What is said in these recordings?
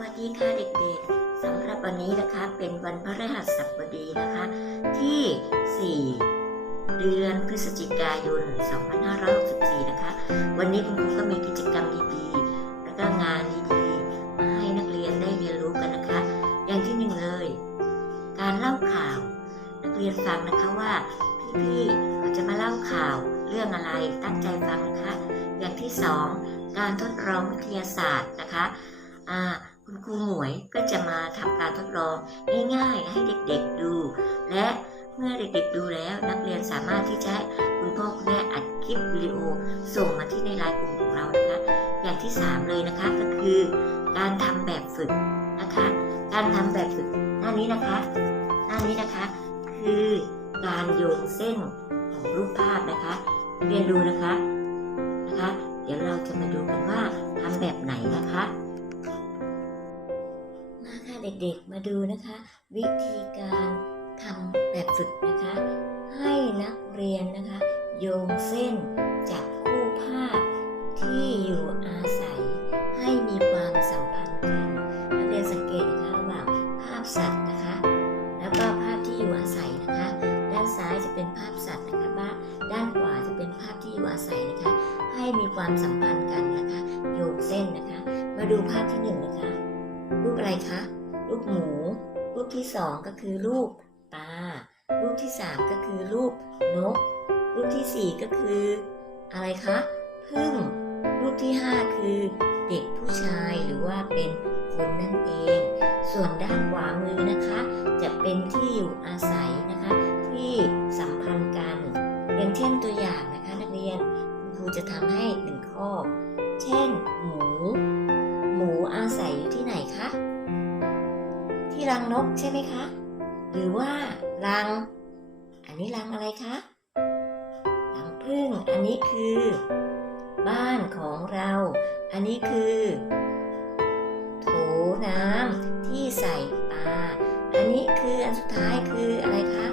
วัสดีค่ะเด็กๆสำหรับวันนี้นะคะเป็นวันพฤหัสบดีนะคะ ที่ 4 เดือนพฤศจิกายน 2564 นะคะ วันนี้คุณครูก็มีกิจกรรมดีๆ และก็งานดีๆมาให้นักเรียนได้เรียนรู้กันนะคะ อย่างที่หนึ่งเลย การเล่าข่าว นักเรียนฟังนะคะว่าพี่ๆเขาจะมาเล่าข่าวเรื่องอะไรตั้งใจฟังนะคะ อย่างที่สองการทดลองวิทยาศาสตร์นะคะ อ่า คุณครูหมวยก็จะมาทำการทดลองง่ายๆให้เด็กๆดู และเมื่อเด็กๆดูแล้วนักเรียนสามารถที่จะให้คุณพ่อคุณแม่อัดคลิปวิดีโอ ส่งมาที่ในไลน์กลุ่มของเรานะคะ อย่างที่สามเลยนะคะก็คือการทำแบบฝึกนะคะ การทำแบบฝึกหน้านี้นะคะ หน้านี้นะคะ คือการโยงเส้นของรูปภาพนะคะ เรียนดูนะคะนะคะ เดี๋ยวเราจะมาดูกันว่าทำแบบไหนนะคะ เด็กๆมาดูนะคะ วิธีการทำแบบฝึกนะคะ ให้นักเรียนนะคะ โยงเส้นจากคู่ภาพที่อยู่อาศัย ให้มีความสัมพันธ์กัน นักเรียนสังเกตนะคะระหว่างภาพสัตว์นะคะ แล้วก็ภาพที่อยู่อาศัยนะคะ ด้านซ้ายจะเป็นภาพสัตว์นะคะบ้าด้านขวาจะเป็นภาพที่อยู่อาศัยนะคะ ให้มีความสัมพันธ์กันนะคะ โยงเส้นนะคะ มาดูภาพที่หนึ่งนะคะรูปอะไรคะ รูปหมู รูปที่สองก็คือรูปปลา รูปที่สามก็คือรูปนก รูปที่สี่ก็คือ อะไรคะพึ่ง รูปที่ห้าคือเด็กผู้ชายหรือว่าเป็นคนนั่นเอง ส่วนด้านขวามือนะคะ จะเป็นที่อยู่อาศัยนะคะ ที่สัมพันธ์กันอย่างเช่นตัวอย่างนะคะนักเรียนครูจะทำให้หนึ่งข้อ เช่น หมู หมูอาศัยอยู่ที่ รังนกใช่ไหมคะ หรือว่ารัง อันนี้รังอะไรคะรังผึ้งอันนี้คือ บ้านของเรา อันนี้คือโถน้ำที่ใส่ปลา อันนี้คืออันสุดท้ายคืออะไรคะ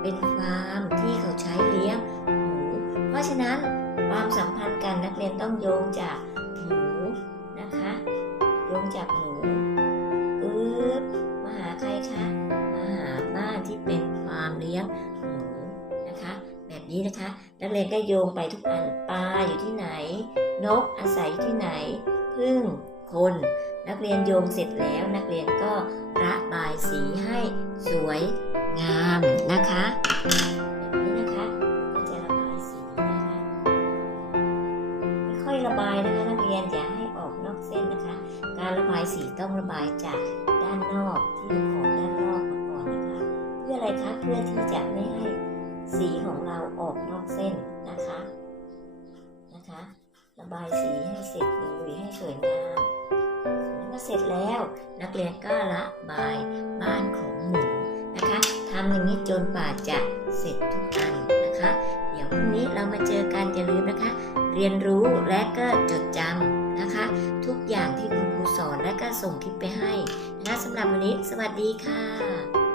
เป็นฟาร์มที่เขาใช้เลี้ยงหมู เพราะฉะนั้นความสัมพันธ์กันนักเรียนต้องโยงจากหมูนะคะ โยงจากหมู นี้นะคะ นักเรียนก็โยงไปทุกอันปลาอยู่ที่ไหน นกอาศัยอยู่ที่ไหนพึ่งคน นักเรียนโยงเสร็จแล้วนักเรียนก็ระบายสีให้สวยงามนะคะแบบนี้นะคะก็จะระบายสีนะคะค่อยๆระบายนะคะนักเรียนอย่าให้ออกนอกเส้นนะคะ การระบายสีต้องระบายจากด้านนอกที่ของด้านนอกมาก่อนนะคะ เพื่ออะไรคะเพื่อที่จะไม่ให้ สีของเราออกนอกเส้นนะคะนะคะ ระบายสีให้เสร็จเลยให้สวยงามแล้วก็เสร็จแล้วนักเรียนก็ระบายบ้านของหมูนะคะทำอย่างนี้จนป่าจะเสร็จทุกอันนะคะ เดี๋ยวพรุ่งนี้เรามาเจอกันอย่าลืมนะคะ เรียนรู้และก็จดจำนะคะ ทุกอย่างที่คุณครูสอนและก็ส่งคลิปไปให้นะคะสำหรับวันนี้ สวัสดีค่ะ